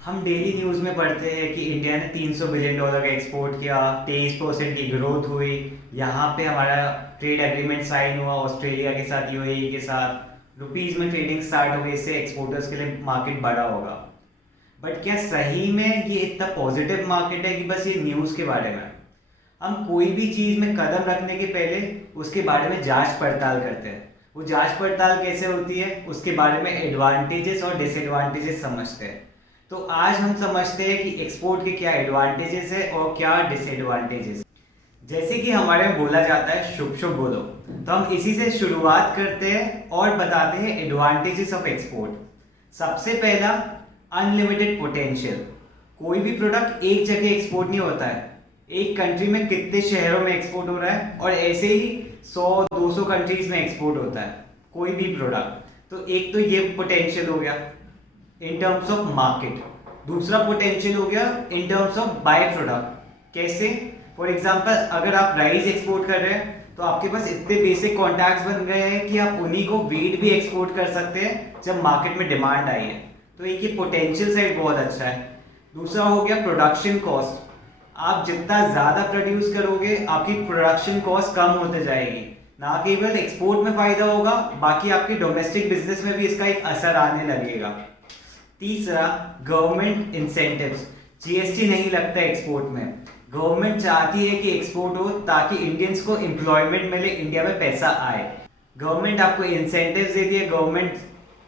हम daily news में पढ़ते हैं कि इंडिया ने $300 बिलियन का एक्सपोर्ट किया, 23% की ग्रोथ हुई। यहाँ पे हमारा ट्रेड एग्रीमेंट साइन हुआ ऑस्ट्रेलिया के साथ, यूएई के साथ, रुपीज़ में ट्रेडिंग स्टार्ट हो गई। इससे एक्सपोर्टर्स के लिए मार्केट बड़ा होगा। बट क्या सही में ये इतना पॉजिटिव मार्केट है कि बस ये न्यूज़ के बारे में? हम कोई भी चीज़ में कदम रखने के पहले उसके बारे में जांच पड़ताल करते हैं। वो जांच पड़ताल कैसे होती है, उसके बारे में एडवांटेजेस और डिसएडवांटेजेस समझते हैं। तो आज हम समझते हैं कि एक्सपोर्ट के क्या एडवांटेजेस है और क्या डिसएडवांटेजेस। जैसे कि हमारे में बोला जाता है शुभ शुभ बोलो, तो हम इसी से शुरुआत करते हैं और बताते हैं एडवांटेजेस ऑफ एक्सपोर्ट। सबसे पहला, अनलिमिटेड पोटेंशियल। कोई भी प्रोडक्ट एक जगह एक्सपोर्ट नहीं होता है, एक कंट्री में कितने शहरों में एक्सपोर्ट हो रहा है और ऐसे ही 100-200 कंट्रीज में एक्सपोर्ट होता है कोई भी प्रोडक्ट। तो एक तो ये पोटेंशियल हो गया इन टर्म्स ऑफ मार्केट। दूसरा पोटेंशियल हो गया in terms of by product. कैसे? फॉर एग्जांपल, अगर आप राइस एक्सपोर्ट कर रहे हैं तो आपके पास इतने बेसिक कॉन्टैक्ट्स बन गए हैं कि आप उन्हीं को वेट भी एक्सपोर्ट कर सकते हैं जब मार्केट में डिमांड आई है। तो एक ये पोटेंशियल साइड बहुत अच्छा है। दूसरा हो गया प्रोडक्शन कॉस्ट। आप जितना ज़्यादा प्रोड्यूस करोगे आपकी प्रोडक्शन कॉस्ट कम होते जाएगी। ना केवल एक्सपोर्ट में फ़ायदा होगा, बाकी आपके डोमेस्टिक बिजनेस में भी इसका एक असर आने लगेगा। तीसरा, गवर्नमेंट इंसेंटिव्स। जीएसटी नहीं लगता एक्सपोर्ट में। गवर्नमेंट चाहती है कि एक्सपोर्ट हो ताकि इंडियंस को एम्प्लॉयमेंट मिले, इंडिया में पैसा आए। गवर्नमेंट आपको इंसेंटिव्स देती है। गवर्नमेंट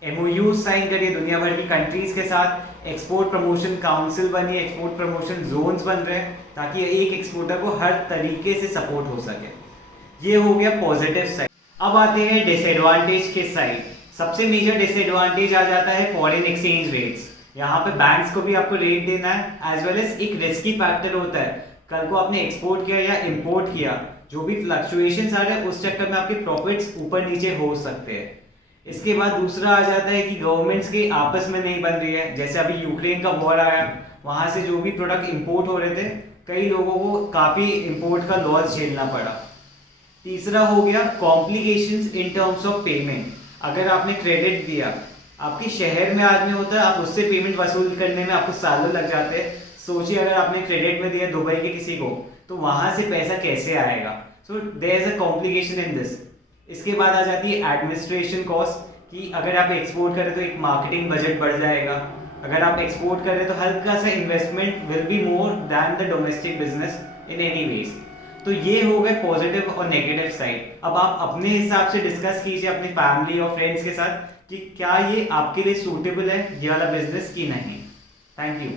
एमओयू साइन करिए दुनिया भर की कंट्रीज के साथ। एक्सपोर्ट प्रमोशन काउंसिल बनी है, एक्सपोर्ट प्रमोशन जोन्स बन रहे हैं ताकि एक एक्सपोर्टर को हर तरीके से सपोर्ट हो सके। ये हो गया पॉजिटिव साइड। अब आते हैं डिसएडवांटेज के साइड। सबसे मेजर डिसएडवांटेज आ जाता है फॉरेन एक्सचेंज रेट्स। यहाँ पे बैंक्स को भी आपको रेट देना है, एज वेल एज एक रिस्की फैक्टर होता है। कल को आपने एक्सपोर्ट किया या इंपोर्ट किया, जो भी फ्लक्चुएशन आ रहे हैं उस चक्कर में आपके प्रॉफिट्स ऊपर नीचे हो सकते हैं। इसके बाद दूसरा आ जाता है कि गवर्नमेंट्स की आपस में नहीं बन रही है। जैसे अभी यूक्रेन का वॉर आया, वहां से जो भी प्रोडक्ट इंपोर्ट हो रहे थे, कई लोगों को काफी इंपोर्ट का लॉस झेलना पड़ा। तीसरा हो गया complications in terms of payment. अगर आपने क्रेडिट दिया, आपके शहर में आदमी होता है, आप उससे पेमेंट वसूल करने में आपको सालों लग जाते हैं। सोचिए अगर आपने क्रेडिट में दिया दुबई के किसी को, तो वहां से पैसा कैसे आएगा? So there is a complication in this. इसके बाद आ जाती है एडमिनिस्ट्रेशन कॉस्ट, कि अगर आप एक्सपोर्ट करें तो एक मार्केटिंग बजट बढ़ जाएगा। अगर आप एक्सपोर्ट करें तो हल्का सा investment will be more than the domestic business in any ways. तो ये हो गए पॉजिटिव और नेगेटिव साइड। अब आप अपने हिसाब से डिस्कस कीजिए अपनी फैमिली और फ्रेंड्स के साथ कि क्या ये आपके लिए सूटेबल है ये वाला बिजनेस की नहीं। Thank you.